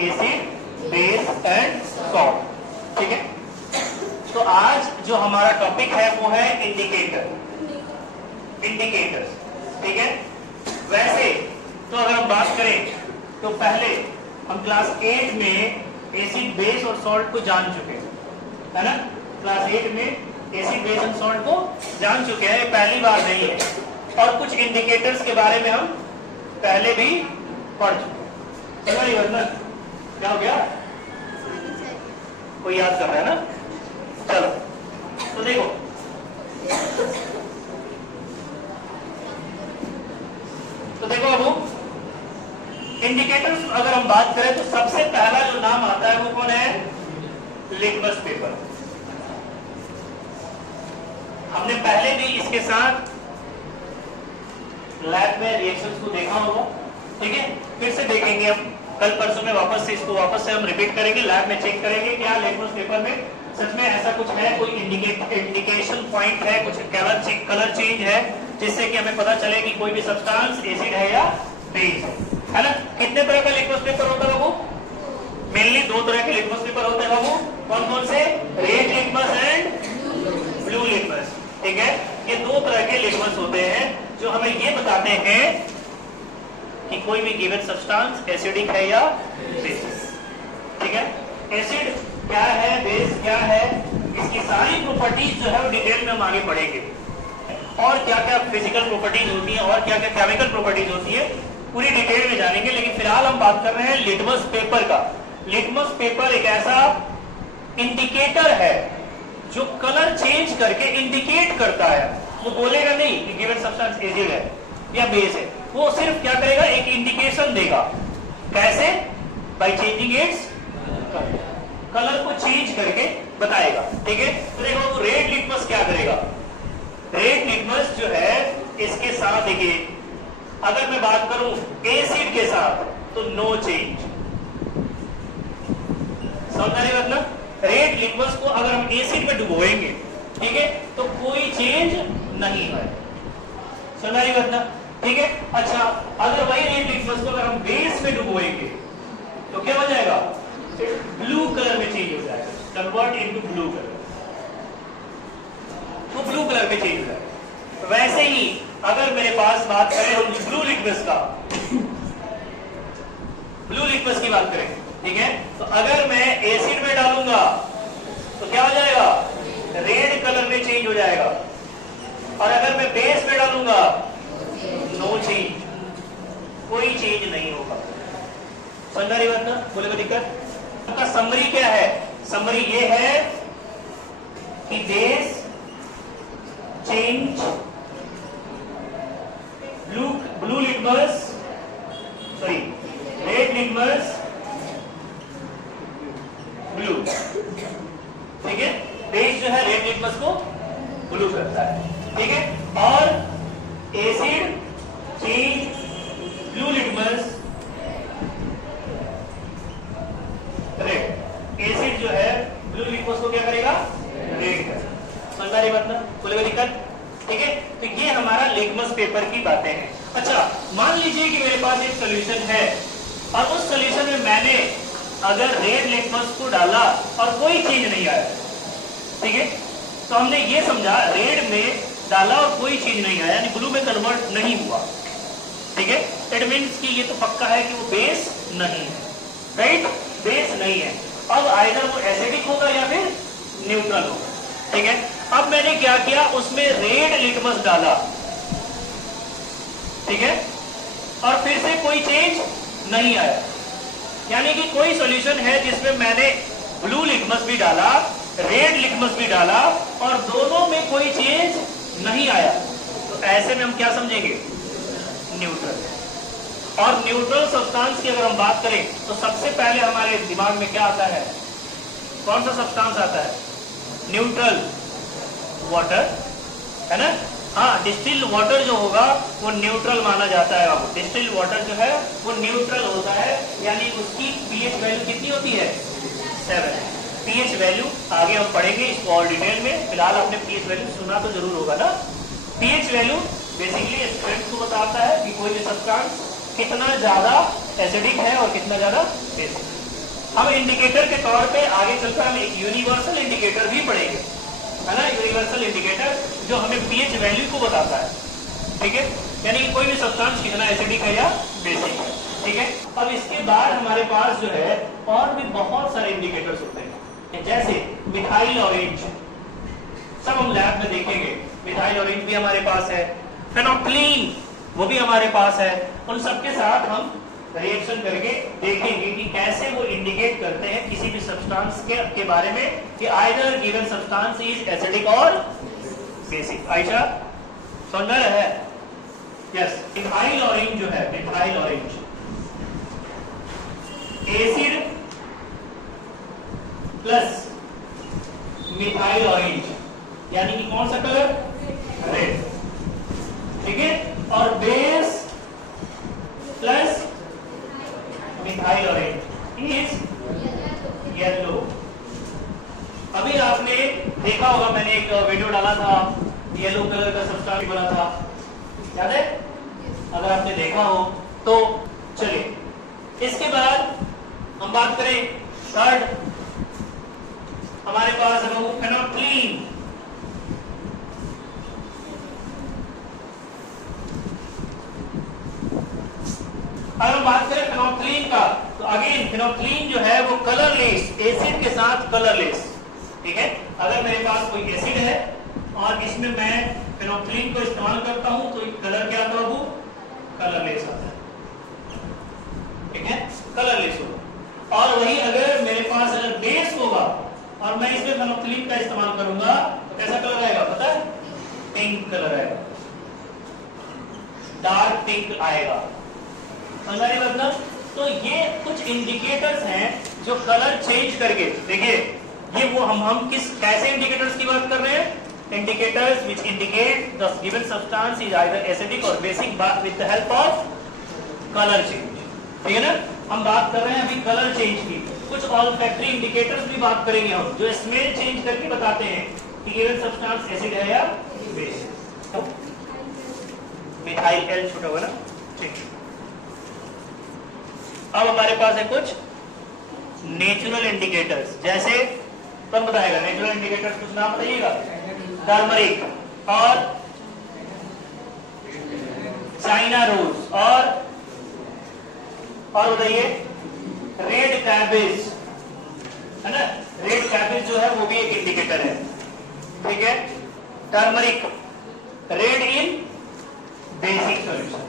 Acid, base and salt. ठीक है, तो आज जो हमारा टॉपिक है वो है इंडिकेटर्स। ठीक है, वैसे तो अगर हम बात करें तो पहले हम क्लास 8 में एसिड, बेस और सॉल्ट को जान चुके हैं, है ना। क्लास 8 में एसिड, बेस एंड सॉल्ट को जान चुके हैं, पहली बार नहीं है। और कुछ इंडिकेटर्स के बारे में हम पहले भी पढ़ चुके हैं। क्या हो गया, कोई याद कर रहा है ना? चलो तो देखो, बाबू, इंडिकेटर्स अगर हम बात करें तो सबसे पहला जो नाम आता है वो कौन है? Litmus paper. हमने पहले भी इसके साथ लैब में रिएक्शंस को देखा होगा। ठीक है, फिर से देखेंगे हम कल परसों में, वापस से हम रिपीट करेंगे, लैब में चेक करेंगे क्या लिटमस पेपर में सच में ऐसा कुछ है, कोई इंडिकेशन पॉइंट है, कुछ कलर चेंज है जिससे कि हमें पता चले कि कोई भी सब्सटेंस एसिड है या बेस है ना। कितने तरह का लिटमस पेपर होता है बाबू? मेनली 2 तरह के लिटमस पेपर होते हैं बाबू। कौन कौन से? Red litmus and blue litmus. ठीक है, ये 2 तरह के लिटमस होते हैं जो हमें ये बताते हैं कि कोई भी गिवन सब्सटेंस एसिडिक है या बेसिक। ठीक है, एसिड क्या है, बेस क्या है, इसकी सारी प्रॉपर्टीज जो है वो डिटेल में हम आगे पढ़ेंगे, और क्या क्या फिजिकल प्रॉपर्टीज होती है और क्या क्या केमिकल प्रॉपर्टीज होती है पूरी डिटेल में जानेंगे। लेकिन फिलहाल हम बात कर रहे हैं लिटमस पेपर का। लिटमस पेपर एक ऐसा इंडिकेटर है जो कलर चेंज करके इंडिकेट करता है। वो बोलेगा नहीं कि गिवन सब्सटेंस एसिड है या बेस है, वो सिर्फ क्या करेगा, एक इंडिकेशन देगा। कैसे? बाय चेंजिंग इट्स कलर को चेंज करके बताएगा। ठीक है, तो देखो रेड लिटमस क्या करेगा। रेड लिटमस जो है इसके साथ, देखिए अगर मैं बात करूं एसिड के साथ तो नो चेंज, समझ रही बात ना। रेड लिटमस को अगर हम एसिड में डुबोएंगे, ठीक है, तो कोई चेंज नहीं है, समझ रही बात ना। ठीक है, अच्छा अगर वही रेड लिटमस को अगर हम बेस में डुबोएंगे तो क्या हो जाएगा? ब्लू कलर में चेंज हो जाएगा, कन्वर्ट इनटू ब्लू कलर, तो ब्लू कलर में चेंज हो जाएगा। वैसे ही अगर मेरे पास बात करें हम ब्लू लिटमस का, ब्लू लिटमस की बात करें, ठीक है, तो अगर मैं एसिड में डालूंगा तो क्या हो जाएगा? रेड कलर में चेंज हो जाएगा, और अगर मैं बेस में डालूंगा नो चेंज, कोई चेंज नहीं होगा। समझ रही बात ना? बोले कोई दिक्कत? का समरी क्या है? समरी ये है कि base change, blue litmus, sorry red litmus blue. ठीक है, बेस जो है रेड लिटमस को ब्लू करता है। ठीक है, और acid change blue litmus red. Acid जो है ब्लू लिटमस को क्या करेगा? रेड करेगा। समझ रही बात ना? बोले कोई दिक्कत? ठीक है, तो ये हमारा लिटमस पेपर की बातें हैं। अच्छा, मान लीजिए कि मेरे पास एक सोल्यूशन है और उस सोल्यूशन में मैंने अगर रेड लिटमस को डाला और कोई चेंज नहीं आया, ठीक है, तो हमने ये समझा रेड में डाला और कोई चेंज नहीं आया, यानी ब्लू में कन्वर्ट नहीं हुआ। ठीक है, इट मींस कि ये तो पक्का है कि वो बेस नहीं है, राइट? बेस नहीं है। अब आइदर वो एसिडिक होगा या फिर न्यूट्रल होगा। ठीक है, अब मैंने क्या किया, उसमें रेड लिटमस डाला, ठीक है, और फिर से कोई चेंज नहीं आया, यानी कि कोई सॉल्यूशन है जिसमें मैंने ब्लू लिटमस भी डाला, रेड लिटमस भी डाला और दोनों में कोई चेंज नहीं आया, तो ऐसे में हम क्या समझेंगे? न्यूट्रल। और न्यूट्रल सब्सटेंस की अगर हम बात करें तो सबसे पहले हमारे दिमाग में क्या आता है? कौन सा सब्सटेंस आता है? न्यूट्रल वाटर, है ना। हाँ, डिस्टिल्ड वाटर जो होगा वो न्यूट्रल माना जाता है। डिस्टिल्ड वाटर जो है वो न्यूट्रल होता है, यानी उसकी पीएच वैल्यू कितनी होती है? 7। पीएच वैल्यू आगे हम पढ़ेंगे इसको और डिटेल में, फिलहाल आपने पीएच वैल्यू सुना तो जरूर होगा ना। पीएच वैल्यू बेसिकली स्ट्रेंथ को बताता है कि कोई भी सब्सटेंस कितना ज्यादा एसिडिक है और कितना ज्यादा बेसिक। हम इंडिकेटर के तौर पे आगे चलकर हम एक यूनिवर्सल इंडिकेटर भी पढ़ेंगे, है ना, यूनिवर्सल इंडिकेटर जो हमें पीएच वैल्यू को बताता है, ठीक है, यानी कि कोई भी सब्सटेंस कितना एसिडिक है या बेसिक है, ठीक है। अब इसके बाद हमारे पास जो है और भी बहुत सारे इंडिकेटर्स होते हैं, जैसे मिथाइल ऑरेंज, सब हम लैब में देखेंगे। मिथाइल ऑरेंज भी हमारे पास है, फेनोक्लीन वो भी हमारे पास है। उन सबके साथ हम रिएक्शन करके देखेंगे कि कैसे वो इंडिकेट करते हैं किसी भी सब्सटेंस के बारे में कि either given substance is acidic or basic. Ayesha समझ में है? यस, मिथाइल ऑरेंज जो है, methyl orange acid plus methyl orange यानी कि कौन सा कलर? रेड, ठीक है, और base plus methyl orange is yellow. अभी आपने देखा होगा, मैंने एक वीडियो डाला था, येलो कलर का सब्सटेंस बना था, याद है? अगर आपने देखा हो तो चलिए इसके बाद हम बात करें थर्ड, हमारे पास है वो फेनोक्लीन। अगर हम बात करें फेनोक्लीन का तो अगेन फेनोक्लीन जो है वो कलरलेस, एसिड के साथ कलरलेस, ठीक है। अगर मेरे पास कोई एसिड है और इसमें मैं फेनोक्लीन को इस्तेमाल करता हूं तो कलर क्या आता है? वो कलरलेस आता है, ठीक है, कलरलेस होगा। और वही अगर मेरे पास अगर बेस होगा और मैं इसमें फेनोक्लीन का इस्तेमाल करूंगा तो कैसा कलर आएगा पता है? पिंक कलर आएगा, डार्क पिंक आएगा, समझ मतलब। तो ये कुछ इंडिकेटर्स हैं जो कलर चेंज करके, देखिए ये वो हम किस कैसे इंडिकेटर्स की बात कर रहे हैं? Indicators which indicate the given substance is either acidic or basic with the help of colour change, ठीक है ना। हम बात कर रहे हैं अभी कलर चेंज की। कुछ ऑल्फैक्टरी इंडिकेटर्स भी बात करेंगे हम, जो स्मेल चेंज करके बताते हैं कि गिवन सब्सटेंस एसिड है या बेसिक। मिथाइल एल छोटा हुआ ना, ठीक है। अब हमारे पास है कुछ नेचुरल इंडिकेटर्स, जैसे कौन बताएगा नेचुरल इंडिकेटर्स? कुछ नाम बताइएगा। टर्मरिक और चाइना रोज और बताइए रेड कैबेज, है ना। रेड कैबेज जो है वो भी एक इंडिकेटर है, ठीक है। टर्मरिक, रेड इन बेसिक सॉल्यूशन,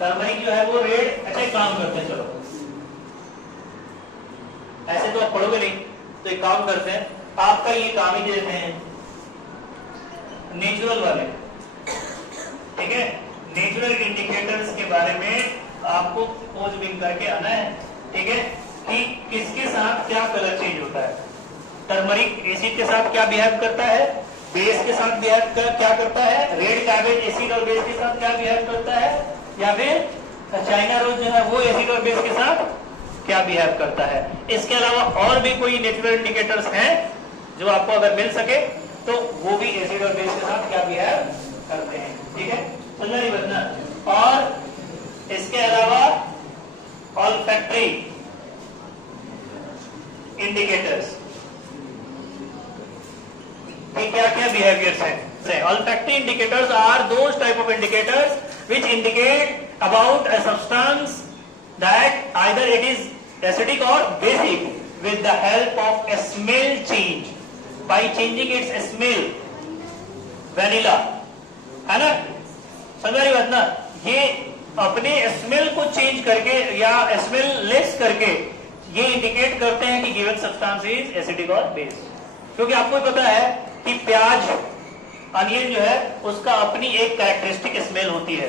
टर्मरिक जो है वो रेड, अच्छा एक काम करते हैं, चलो ऐसे तो आप पढ़ोगे नहीं, तो एक काम करते हैं, आपका ये काम ही देते हैं नेचुरल वाले, ठीक है। नेचुरल इंडिकेटर्स के बारे में आपको खोजबीन करके आना है, ठीक है, कि किसके साथ क्या कलर चेंज होता है। टर्मरिक एसिड के साथ क्या बिहेव करता है, बेस के साथ बिहेव क्या करता है, रेड कैबेज एसिड और बेस के साथ क्या बिहेव करता है, या फिर चाइना रोज जो है वो एसिड और बेस के साथ क्या बिहेव करता है। इसके अलावा और भी कोई नेचुरल इंडिकेटर्स हैं जो आपको अगर मिल सके तो वो भी एसिड और बेस के साथ क्या बिहेव करते हैं, ठीक है, समझ नहीं बचना। और इसके अलावा ऑल्फैक्टरी इंडिकेटर्स क्या क्या बिहेवियर्स हैं। Olfactory indicators are those type of indicators which indicate about a substance that either it is acidic or basic with the help of a smell change, by changing its smell। Vanilla, है ना, समझ रही बात ना। ये अपने smell को change करके या स्मेल लेस करके ये इंडिकेट करते हैं कि गिवन सब्सटेंस इज एसिडिक और बेस। क्योंकि आपको पता है कि प्याज, अनियन जो है उसका अपनी एक कैरेक्टरिस्टिक स्मेल होती है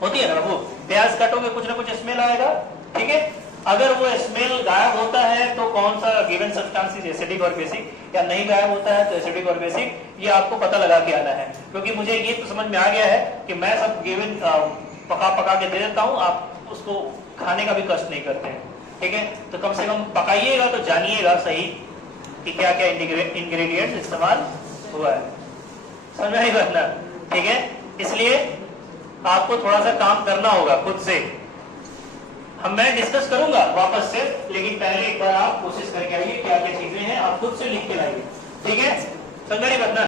ना। वो प्याज काटोगे कुछ ना कुछ स्मेल आएगा, ठीक है। अगर वो स्मेल गायब होता है तो कौन सा given substance is acidic or basic, या नहीं गायब होता है तो एसिडिक और बेसिक, ये आपको पता लगा के आना है। क्योंकि मुझे ये तो समझ में आ गया है कि मैं सब गिवन पका के दे देता हूँ, आप उसको खाने का भी कष्ट नहीं करते हैं, ठीक है। तो कम से कम पकाइएगा तो जानिएगा सही कि क्या क्या इंग्रेडिएंट्स इस्तेमाल हुआ है, समझ नहीं बचना, ठीक है। इसलिए आपको थोड़ा सा काम करना होगा खुद से, हम मैं डिस्कस करूंगा वापस से, लेकिन पहले एक बार आप कोशिश करके आइए क्या क्या चीजें हैं, आप खुद से लिख के लाइए, ठीक है? समझ में नहीं